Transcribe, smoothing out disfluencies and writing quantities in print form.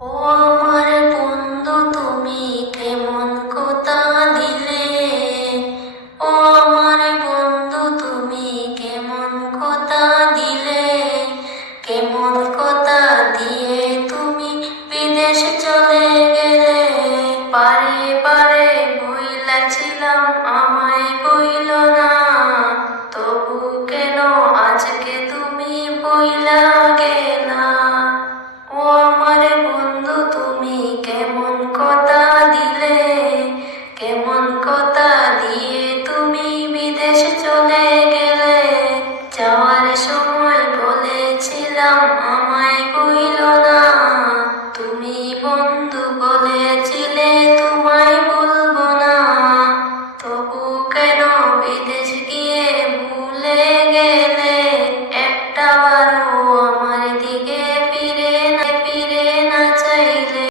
ও আমার বন্ধু, তুমি কেমন কথা দিলে। ও আমার বন্ধু, তুমি কেমন কথা দিলে। কেমন কথা দিয়ে তুমি বিদেশ চলে